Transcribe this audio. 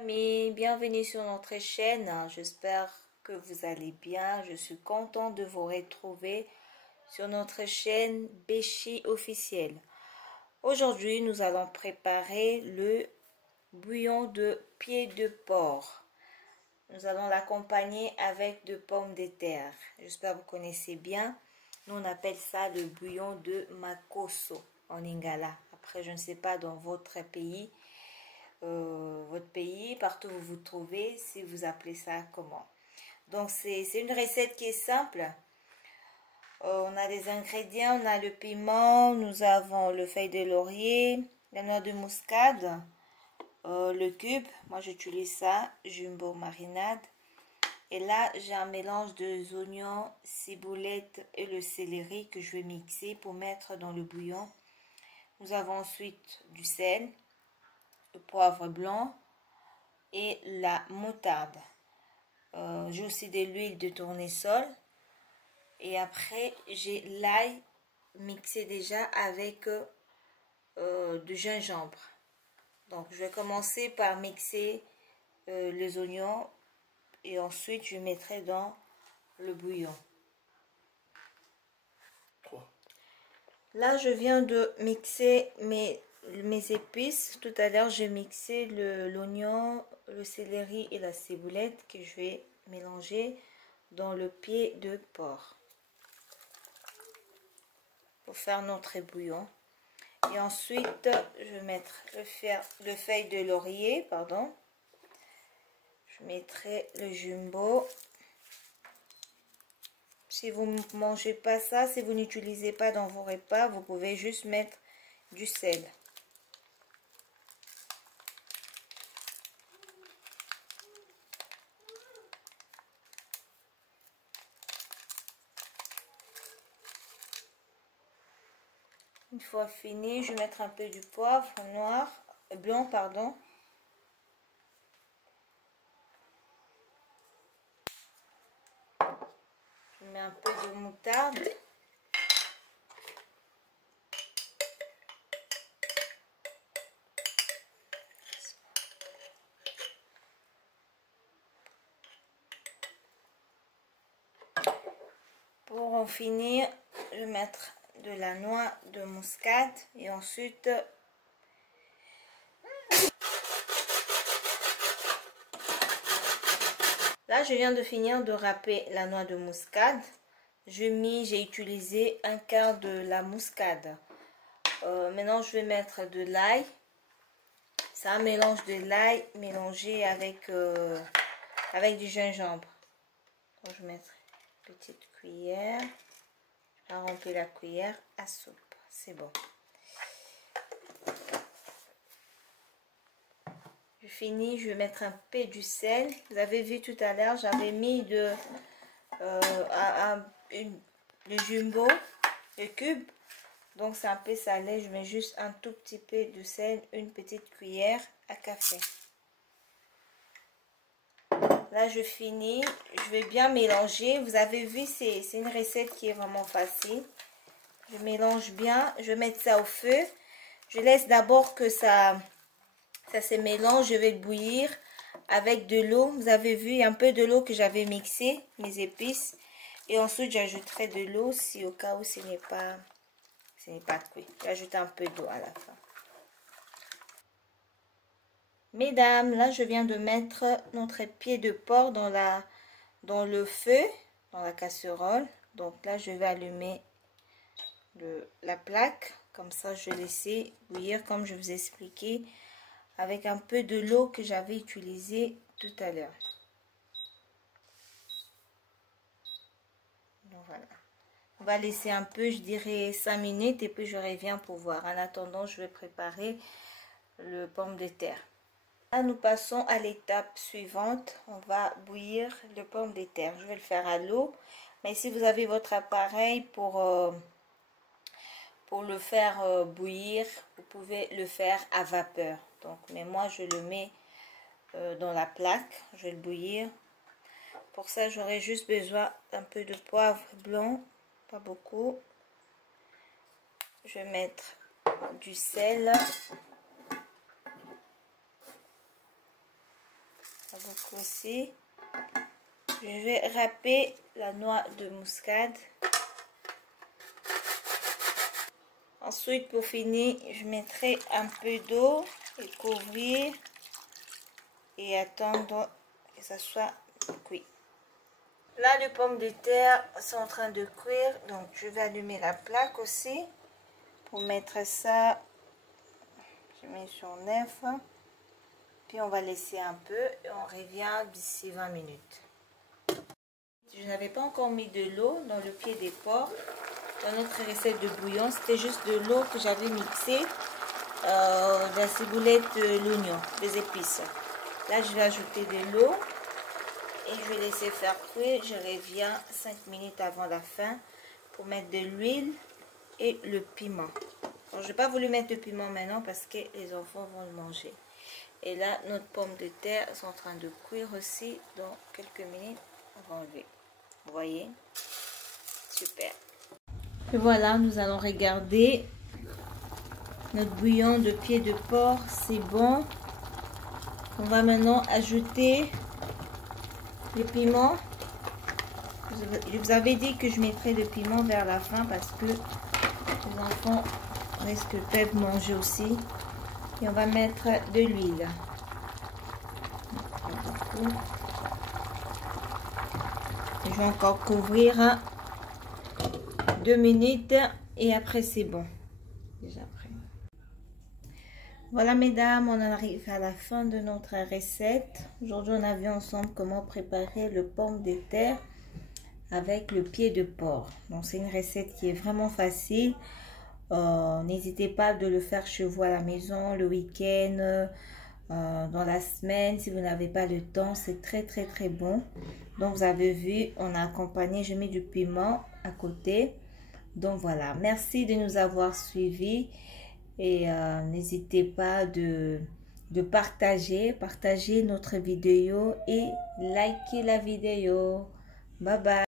Amis, bienvenue sur notre chaîne. J'espère que vous allez bien. Je suis contente de vous retrouver sur notre chaîne Béchi officiel. Aujourd'hui, nous allons préparer le bouillon de pied de porc. Nous allons l'accompagner avec de pommes de terre. J'espère que vous connaissez bien. Nous, on appelle ça le bouillon de makoso en lingala. Après, je ne sais pas dans votre pays, partout où vous vous trouvez, si vous appelez ça comment. Donc, c'est une recette qui est simple. On a des ingrédients, on a le piment, nous avons le feuille de laurier, la noix de muscade, le cube, moi j'utilise ça, jumbo marinade. Et là, j'ai un mélange de oignons, ciboulette et le céleri que je vais mixer pour mettre dans le bouillon. Nous avons ensuite du sel, le poivre blanc et la moutarde. J'ai aussi de l'huile de tournesol. Et après, j'ai l'ail mixé déjà avec du gingembre. Donc, je vais commencer par mixer les oignons et ensuite je mettrai dans le bouillon. Là, je viens de mixer mes épices. Tout à l'heure, j'ai mixé l'oignon, le céleri et la ciboulette que je vais mélanger dans le pied de porc pour faire notre bouillon. Et ensuite, je vais mettre le feuille de laurier, pardon. Je mettrai le jumbo. Si vous ne mangez pas ça, si vous n'utilisez pas dans vos repas, vous pouvez juste mettre du sel. Une fois fini, je vais mettre un peu du poivre blanc, pardon. Je mets un peu de moutarde. Pour en finir, je vais mettre de la noix de muscade et ensuite là je viens de finir de râper la noix de muscade. J'ai utilisé un quart de la muscade. Maintenant je vais mettre de l'ail. C'est un mélange de l'ail mélangé avec du gingembre. Donc, je vais mettre une petite cuillère. Je vais remplir la cuillère à soupe. C'est bon. Je finis, je vais mettre un peu du sel. Vous avez vu tout à l'heure, j'avais mis le jumbo, le cube. Donc c'est un peu salé. Je mets juste un tout petit peu de sel, une petite cuillère à café. Là je finis, je vais bien mélanger. Vous avez vu, c'est une recette qui est vraiment facile. Je mélange bien, je vais mettre ça au feu. Je laisse d'abord que ça se mélange. Je vais le bouillir avec de l'eau. Vous avez vu un peu de l'eau que j'avais mixé, mes épices. Et ensuite j'ajouterai de l'eau si au cas où ce n'est pas cuit. J'ajoute un peu d'eau à la fin. Mesdames, là je viens de mettre notre pied de porc dans le feu, dans la casserole. Donc là je vais allumer la plaque. Comme ça je vais laisser bouillir comme je vous ai expliqué, avec un peu de l'eau que j'avais utilisée tout à l'heure. Donc voilà. On va laisser un peu, je dirais 5 minutes et puis je reviens pour voir. En attendant, je vais préparer le pomme de terre. Là, nous passons à l'étape suivante. On va bouillir le pomme de terre. Je vais le faire à l'eau. Mais si vous avez votre appareil pour le faire bouillir, vous pouvez le faire à vapeur. Donc, mais moi, je le mets dans la plaque. Je vais le bouillir. Pour ça, j'aurai juste besoin d'un peu de poivre blanc. Pas beaucoup. Je vais mettre du sel. beaucoup aussi. Je vais râper la noix de muscade. Ensuite, pour finir, je mettrai un peu d'eau et couvrir et attendre que ça soit cuit. Là, les pommes de terre sont en train de cuire, donc je vais allumer la plaque aussi pour mettre ça. Je mets sur 9, puis on va laisser un peu et on revient d'ici 20 minutes. Je n'avais pas encore mis de l'eau dans le pied des porcs. Dans notre recette de bouillon, c'était juste de l'eau que j'avais mixée, la ciboulette, l'oignon, les épices. Là, je vais ajouter de l'eau et je vais laisser faire cuire. Je reviens 5 minutes avant la fin pour mettre de l'huile et le piment. Donc, je n'ai pas voulu mettre de piment maintenant parce que les enfants vont le manger. Et là, notre pomme de terre sont en train de cuire aussi. Dans quelques minutes, on va enlever. Vous voyez? Super. Et voilà, nous allons regarder notre bouillon de pied de porc. C'est bon. On va maintenant ajouter le piment. Je vous avais dit que je mettrais le piment vers la fin parce que les enfants peuvent manger aussi. Et on va mettre de l'huile. Je vais encore couvrir 2 minutes et après c'est bon. Déjà prêt. Voilà mesdames, on arrive à la fin de notre recette. Aujourd'hui on a vu ensemble comment préparer le pomme de terre avec le pied de porc. Donc c'est une recette qui est vraiment facile. N'hésitez pas de le faire chez vous à la maison, le week-end, dans la semaine si vous n'avez pas le temps. C'est très bon. Donc vous avez vu, on a accompagné, je mets du piment à côté. Donc voilà, merci de nous avoir suivis et n'hésitez pas de partager notre vidéo et liker la vidéo. Bye bye.